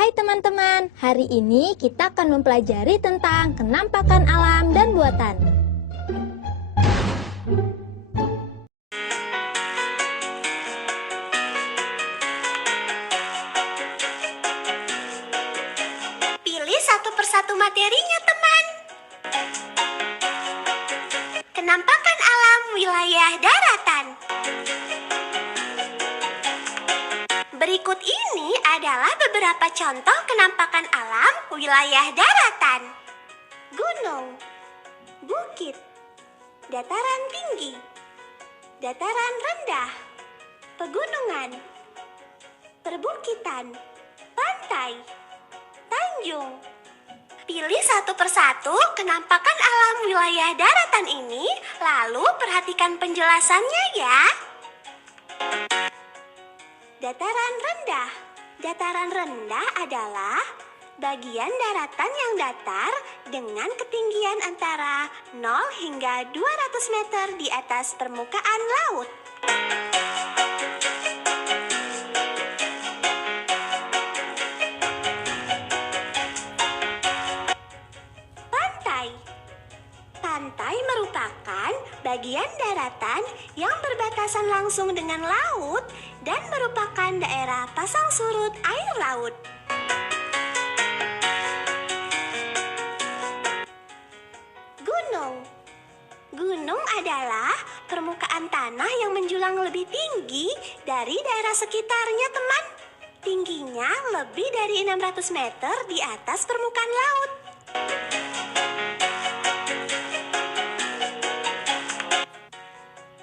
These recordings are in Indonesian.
Hai teman-teman, hari ini kita akan mempelajari tentang kenampakan alam dan buatan. Pilih satu persatu materinya, teman. Kenampakan alam wilayah daratan. Berikut ini adalah beberapa contoh kenampakan alam wilayah daratan. Gunung, bukit, dataran tinggi, dataran rendah, pegunungan, perbukitan, pantai, tanjung. Pilih satu persatu kenampakan alam wilayah daratan ini, lalu perhatikan penjelasannya ya. Dataran rendah. Dataran rendah adalah bagian daratan yang datar dengan ketinggian antara 0 hingga 200 meter di atas permukaan laut. Pantai. Pantai merupakan bagian daratan yang berbatasan langsung dengan laut dan merupakan daerah pasang surut air laut. Gunung. Gunung adalah permukaan tanah yang menjulang lebih tinggi dari daerah sekitarnya, teman. Tingginya lebih dari 600 meter di atas permukaan laut.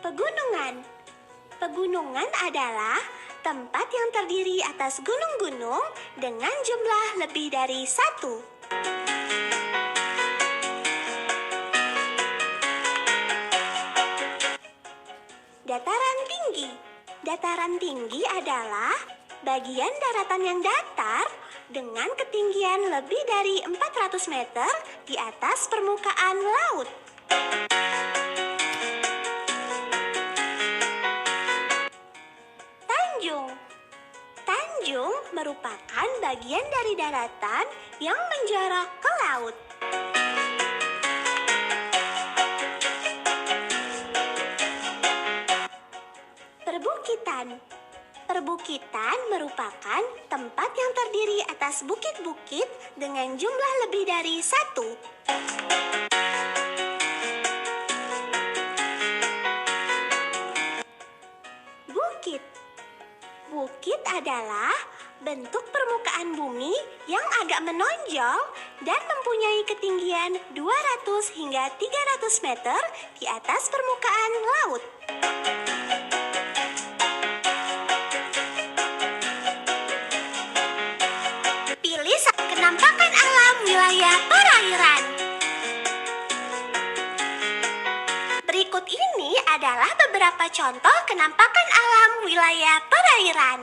Pegunungan. Pegunungan adalah tempat yang terdiri atas gunung-gunung dengan jumlah lebih dari satu. Dataran tinggi. Dataran tinggi adalah bagian daratan yang datar dengan ketinggian lebih dari 400 meter di atas permukaan laut. Tanjung. Tanjung merupakan bagian dari daratan yang menjorok ke laut. Perbukitan. Perbukitan merupakan tempat yang terdiri atas bukit-bukit dengan jumlah lebih dari satu. Bukit. Bukit adalah bentuk permukaan bumi yang agak menonjol dan mempunyai ketinggian 200 hingga 300 meter di atas permukaan laut. Pilih kenampakan alam wilayah perairan. Berikut ini adalah beberapa contoh kenampakan alam wilayah perairan.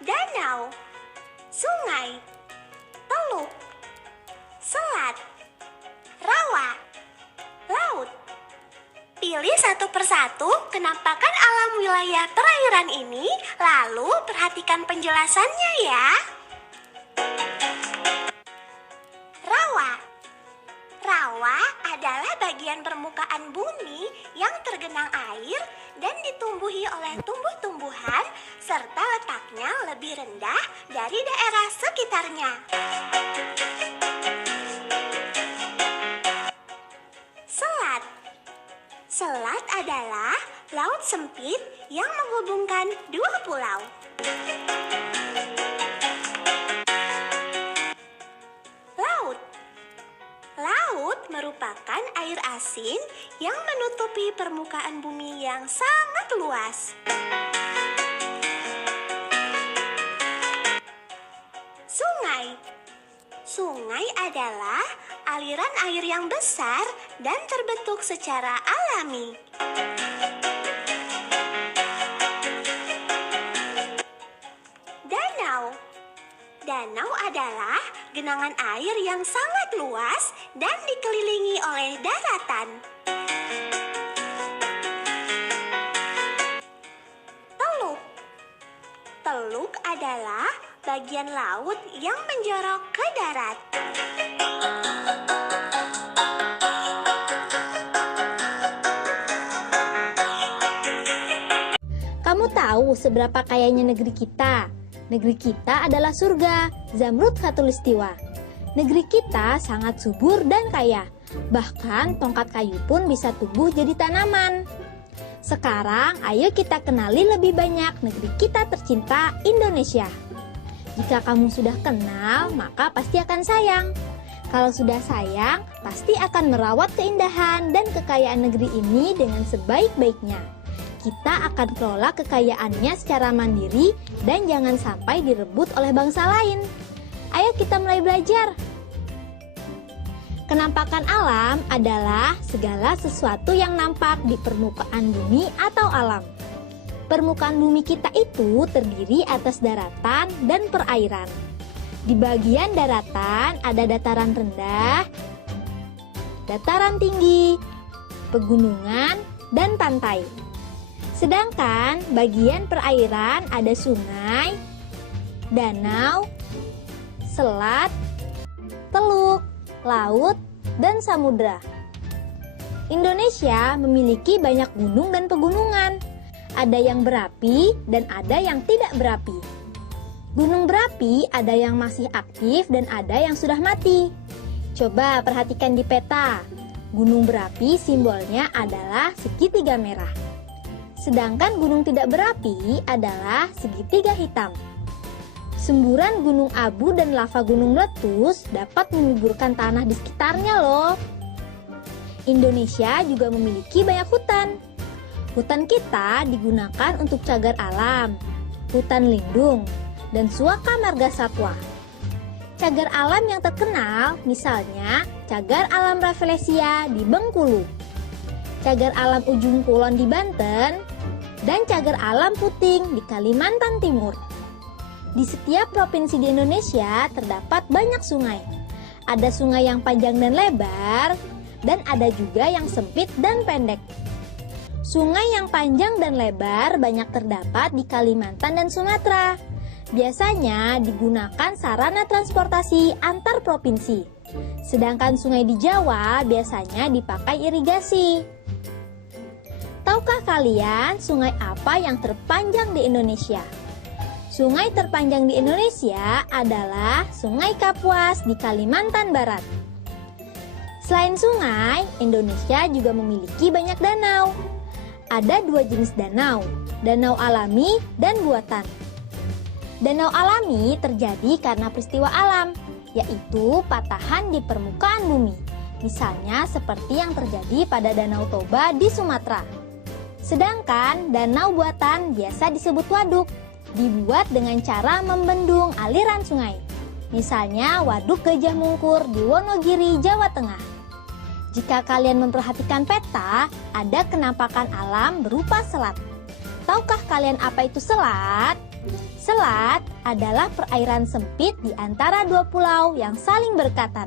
Danau, sungai, teluk, selat, rawa, laut. Pilih satu persatu kenampakan alam wilayah perairan ini, lalu perhatikan penjelasannya ya. Rawa. Rawa adalah bagian permukaan bumi yang tergenang air dan ditumbuhi oleh tumbuh-tumbuhan serta letaknya lebih rendah dari daerah sekitarnya. Selat. Selat adalah laut sempit yang menghubungkan dua pulau. Laut. Laut merupakan air asin yang menutupi permukaan bumi yang sangat luas. Sungai. Sungai adalah aliran air yang besar dan terbentuk secara alami. Danau. Danau adalah genangan air yang sangat luas dan dikelilingi oleh daratan. Teluk. Teluk adalah bagian laut yang menjorok ke darat. Kamu tahu seberapa kayanya negeri kita? Negeri kita adalah surga, Zamrud Khatulistiwa. Negeri kita sangat subur dan kaya. Bahkan tongkat kayu pun bisa tumbuh jadi tanaman. Sekarang ayo kita kenali lebih banyak negeri kita tercinta, Indonesia. Jika kamu sudah kenal, maka pasti akan sayang. Kalau sudah sayang, pasti akan merawat keindahan dan kekayaan negeri ini dengan sebaik-baiknya. Kita akan kelola kekayaannya secara mandiri dan jangan sampai direbut oleh bangsa lain. Ayo kita mulai belajar. Kenampakan alam adalah segala sesuatu yang nampak di permukaan bumi atau alam. Permukaan bumi kita itu terdiri atas daratan dan perairan. Di bagian daratan ada dataran rendah, dataran tinggi, pegunungan, dan pantai. Sedangkan bagian perairan ada sungai, danau, selat, teluk, laut, dan samudra. Indonesia memiliki banyak gunung dan pegunungan. Ada yang berapi dan ada yang tidak berapi. Gunung berapi ada yang masih aktif dan ada yang sudah mati. Coba perhatikan di peta. Gunung berapi simbolnya adalah segitiga merah. Sedangkan gunung tidak berapi adalah segitiga hitam. Semburan gunung abu dan lava gunung meletus dapat menyuburkan tanah di sekitarnya loh. Indonesia juga memiliki banyak hutan. Hutan kita digunakan untuk cagar alam, hutan lindung, dan suaka marga satwa. Cagar alam yang terkenal misalnya cagar alam Rafflesia di Bengkulu, cagar alam Ujung Kulon di Banten, dan cagar alam Puting di Kalimantan Timur. Di setiap provinsi di Indonesia terdapat banyak sungai. Ada sungai yang panjang dan lebar, dan ada juga yang sempit dan pendek. Sungai yang panjang dan lebar banyak terdapat di Kalimantan dan Sumatera. Biasanya digunakan sarana transportasi antar provinsi. Sedangkan sungai di Jawa biasanya dipakai irigasi. Tahukah kalian sungai apa yang terpanjang di Indonesia? Sungai terpanjang di Indonesia adalah Sungai Kapuas di Kalimantan Barat. Selain sungai, Indonesia juga memiliki banyak danau. Ada dua jenis danau, danau alami dan buatan. Danau alami terjadi karena peristiwa alam, yaitu patahan di permukaan bumi. Misalnya seperti yang terjadi pada Danau Toba di Sumatera. Sedangkan danau buatan biasa disebut waduk, dibuat dengan cara membendung aliran sungai. Misalnya Waduk Gajah Mungkur di Wonogiri, Jawa Tengah. Jika kalian memperhatikan peta, ada kenampakan alam berupa selat. Tahukah kalian apa itu selat? Selat adalah perairan sempit di antara dua pulau yang saling berdekatan.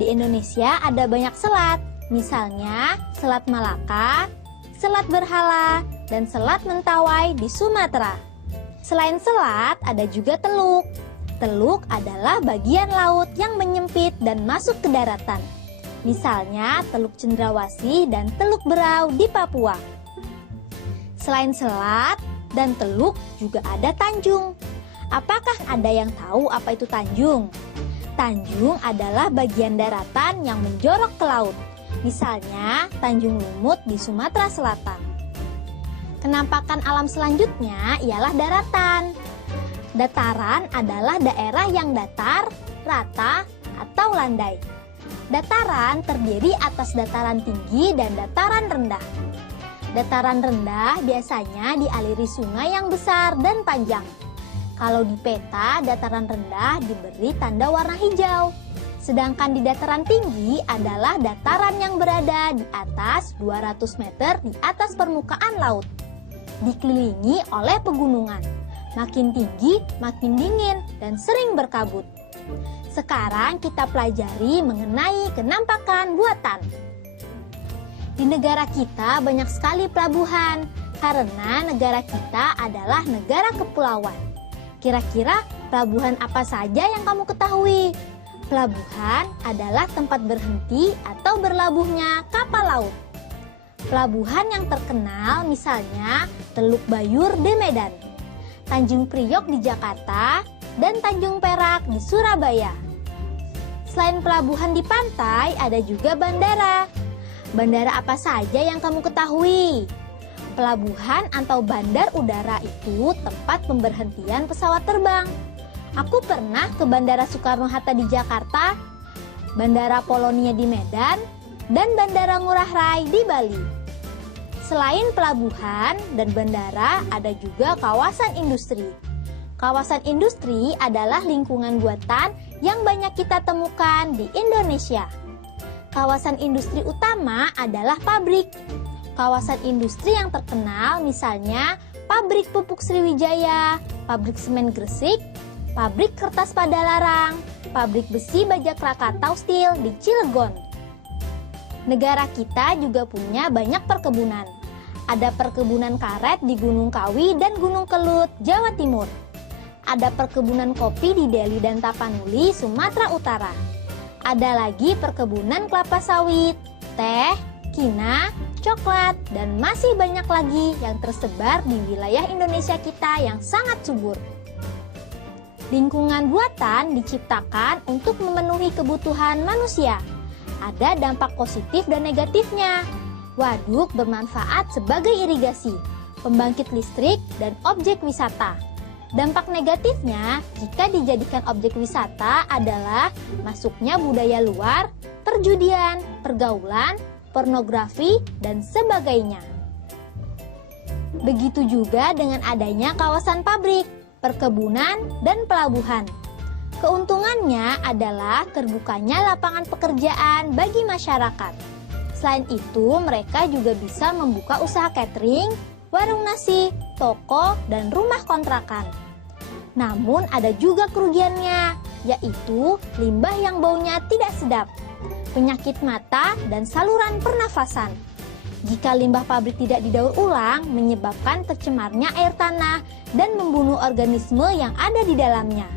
Di Indonesia ada banyak selat, misalnya Selat Malaka, Selat Berhala, dan Selat Mentawai di Sumatera. Selain selat, ada juga teluk. Teluk adalah bagian laut yang menyempit dan masuk ke daratan. Misalnya Teluk Cendrawasih dan Teluk Berau di Papua. Selain selat dan teluk, juga ada tanjung. Apakah ada yang tahu apa itu tanjung? Tanjung adalah bagian daratan yang menjorok ke laut. Misalnya Tanjung Lumut di Sumatera Selatan. Kenampakan alam selanjutnya ialah daratan. Dataran adalah daerah yang datar, rata, atau landai. Dataran terdiri atas dataran tinggi dan dataran rendah. Dataran rendah biasanya dialiri sungai yang besar dan panjang. Kalau di peta, dataran rendah diberi tanda warna hijau. Sedangkan di dataran tinggi adalah dataran yang berada di atas 200 meter di atas permukaan laut. Dikelilingi oleh pegunungan. Makin tinggi, makin dingin, dan sering berkabut. Sekarang kita pelajari mengenai kenampakan buatan. Di negara kita banyak sekali pelabuhan, karena negara kita adalah negara kepulauan. Kira-kira Pelabuhan apa saja yang kamu ketahui? Pelabuhan adalah tempat berhenti atau berlabuhnya kapal laut. Pelabuhan yang terkenal misalnya Teluk Bayur di Medan, Tanjung Priok di Jakarta, dan Tanjung Perak di Surabaya. Selain pelabuhan di pantai, ada juga bandara. Bandara apa saja yang kamu ketahui? Pelabuhan atau bandar udara itu tempat pemberhentian pesawat terbang. Aku pernah ke Bandara Soekarno-Hatta di Jakarta, Bandara Polonia di Medan, dan Bandara Ngurah Rai di Bali. Selain pelabuhan dan bandara, ada juga kawasan industri. Kawasan industri adalah lingkungan buatan yang banyak kita temukan di Indonesia. Kawasan industri utama adalah pabrik. Kawasan industri yang terkenal misalnya pabrik pupuk Sriwijaya, pabrik semen Gresik, pabrik kertas Padalarang, pabrik besi Bajak Krakatau Steel di Cilegon. Negara kita juga punya banyak perkebunan. Ada perkebunan karet di Gunung Kawi dan Gunung Kelut, Jawa Timur. Ada perkebunan kopi di Deli dan Tapanuli, Sumatera Utara. Ada lagi perkebunan kelapa sawit, teh, kina, coklat, dan masih banyak lagi yang tersebar di wilayah Indonesia kita yang sangat subur. Lingkungan buatan diciptakan untuk memenuhi kebutuhan manusia. Ada dampak positif dan negatifnya. Waduk bermanfaat sebagai irigasi, pembangkit listrik, dan objek wisata. Dampak negatifnya jika dijadikan objek wisata adalah masuknya budaya luar, perjudian, pergaulan, pornografi, dan sebagainya. Begitu juga dengan adanya kawasan pabrik, perkebunan, dan pelabuhan. Keuntungannya adalah terbukanya lapangan pekerjaan bagi masyarakat. Selain itu, mereka juga bisa membuka usaha catering, warung nasi, toko, dan rumah kontrakan. Namun ada juga kerugiannya, yaitu limbah yang baunya tidak sedap, penyakit mata, dan saluran pernafasan. Jika limbah pabrik tidak didaur ulang, menyebabkan tercemarnya air tanah dan membunuh organisme yang ada di dalamnya.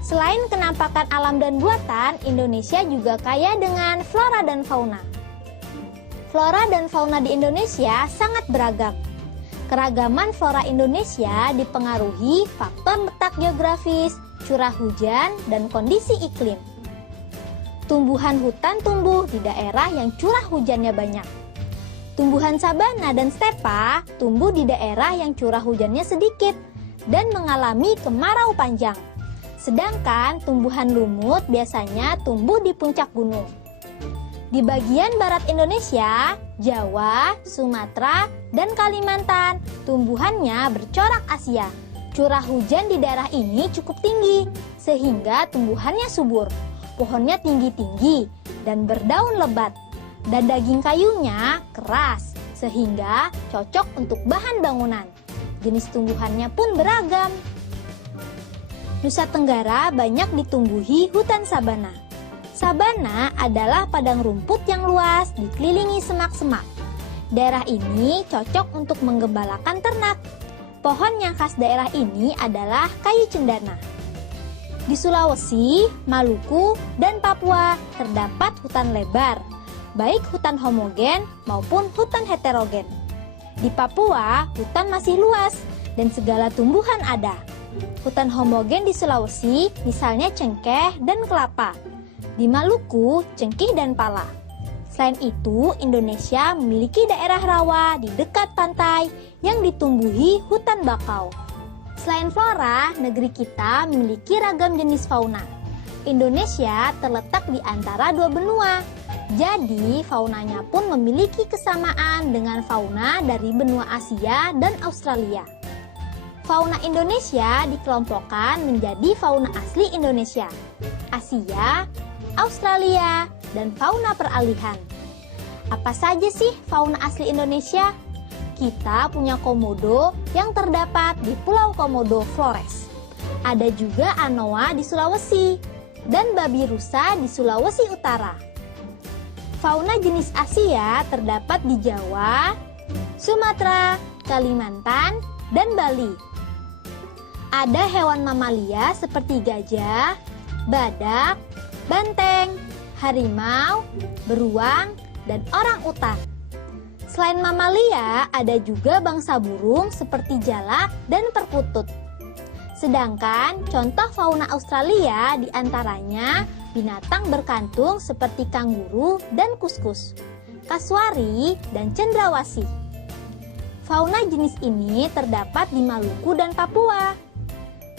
Selain kenampakan alam dan buatan, Indonesia juga kaya dengan flora dan fauna. Flora dan fauna di Indonesia sangat beragam. Keragaman flora Indonesia dipengaruhi faktor letak geografis, curah hujan, dan kondisi iklim. Tumbuhan hutan tumbuh di daerah yang curah hujannya banyak. Tumbuhan sabana dan stepa tumbuh di daerah yang curah hujannya sedikit dan mengalami kemarau panjang. Sedangkan tumbuhan lumut biasanya tumbuh di puncak gunung. Di bagian barat Indonesia, Jawa, Sumatera, dan Kalimantan, tumbuhannya bercorak Asia. Curah hujan di daerah ini cukup tinggi, sehingga tumbuhannya subur. Pohonnya tinggi-tinggi dan berdaun lebat, dan daging kayunya keras, sehingga cocok untuk bahan bangunan. Jenis tumbuhannya pun beragam. Nusa Tenggara banyak ditumbuhi hutan sabana. Sabana adalah padang rumput yang luas dikelilingi semak-semak. Daerah ini cocok untuk menggembalakan ternak. Pohon yang khas daerah ini adalah kayu cendana. Di Sulawesi, Maluku, dan Papua terdapat hutan lebar, baik hutan homogen maupun hutan heterogen. Di Papua, hutan masih luas dan segala tumbuhan ada. Hutan homogen di Sulawesi, misalnya cengkeh dan kelapa. Di Maluku, cengkih dan pala. Selain itu, Indonesia memiliki daerah rawa di dekat pantai yang ditumbuhi hutan bakau. Selain flora, negeri kita memiliki ragam jenis fauna. Indonesia terletak di antara dua benua, jadi faunanya pun memiliki kesamaan dengan fauna dari benua Asia dan Australia. Fauna Indonesia dikelompokkan menjadi fauna asli Indonesia, Asia, Australia, dan fauna peralihan. Apa saja sih fauna asli Indonesia? Kita punya komodo yang terdapat di Pulau Komodo Flores. Ada juga anoa di Sulawesi dan babi rusa di Sulawesi Utara. Fauna jenis Asia terdapat di Jawa, Sumatera, Kalimantan, dan Bali. Ada hewan mamalia seperti gajah, badak, banteng, harimau, beruang, dan orang utan. Selain mamalia, ada juga bangsa burung seperti jalak dan perkutut. Sedangkan contoh fauna Australia diantaranya binatang berkantung seperti kanguru dan kuskus, kasuari, dan cendrawasih. Fauna jenis ini terdapat di Maluku dan Papua.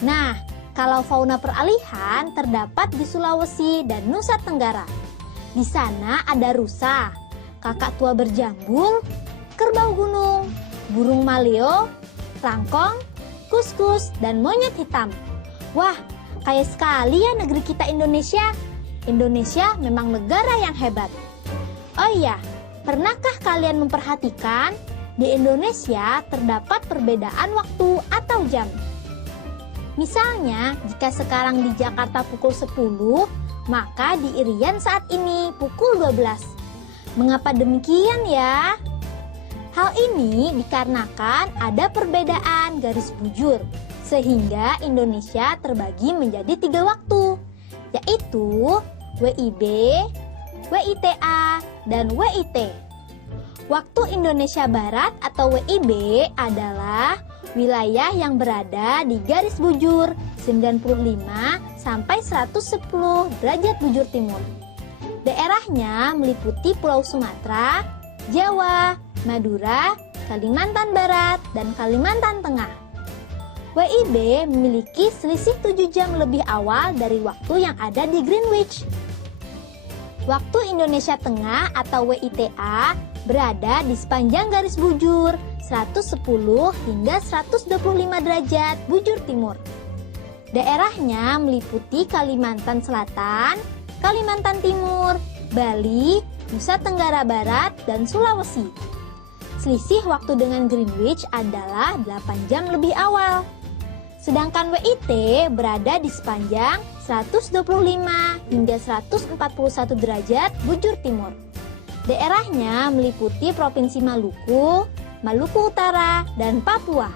Nah, kalau fauna peralihan terdapat di Sulawesi dan Nusa Tenggara. Di sana ada rusa, kakak tua berjambul, kerbau gunung, burung maleo, rangkong, kuskus, dan monyet hitam. Wah, kaya sekali ya negeri kita Indonesia. Indonesia memang negara yang hebat. Oh iya, pernahkah kalian memperhatikan di Indonesia terdapat perbedaan waktu atau jam? Misalnya, jika sekarang di Jakarta pukul 10, maka di Irian saat ini pukul 12. Mengapa demikian ya? Hal ini dikarenakan ada perbedaan garis bujur, sehingga Indonesia terbagi menjadi 3 waktu, yaitu WIB, WITA, dan WIT. Waktu Indonesia Barat atau WIB adalah wilayah yang berada di garis bujur 95 sampai 110 derajat bujur timur. Daerahnya meliputi Pulau Sumatera, Jawa, Madura, Kalimantan Barat, dan Kalimantan Tengah. WIB memiliki selisih 7 jam lebih awal dari waktu yang ada di Greenwich. Waktu Indonesia Tengah atau WITA berada di sepanjang garis bujur 110 hingga 125 derajat bujur timur. Daerahnya meliputi Kalimantan Selatan, Kalimantan Timur, Bali, Nusa Tenggara Barat, dan Sulawesi. Selisih waktu dengan Greenwich adalah 8 jam lebih awal. Sedangkan WIT berada di sepanjang 125 hingga 141 derajat bujur timur. Daerahnya meliputi Provinsi Maluku, Maluku Utara, dan Papua.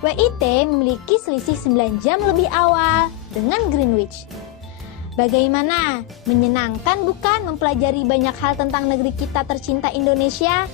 WIT memiliki selisih 9 jam lebih awal dengan Greenwich. Bagaimana? Menyenangkan bukan mempelajari banyak hal tentang negeri kita tercinta Indonesia?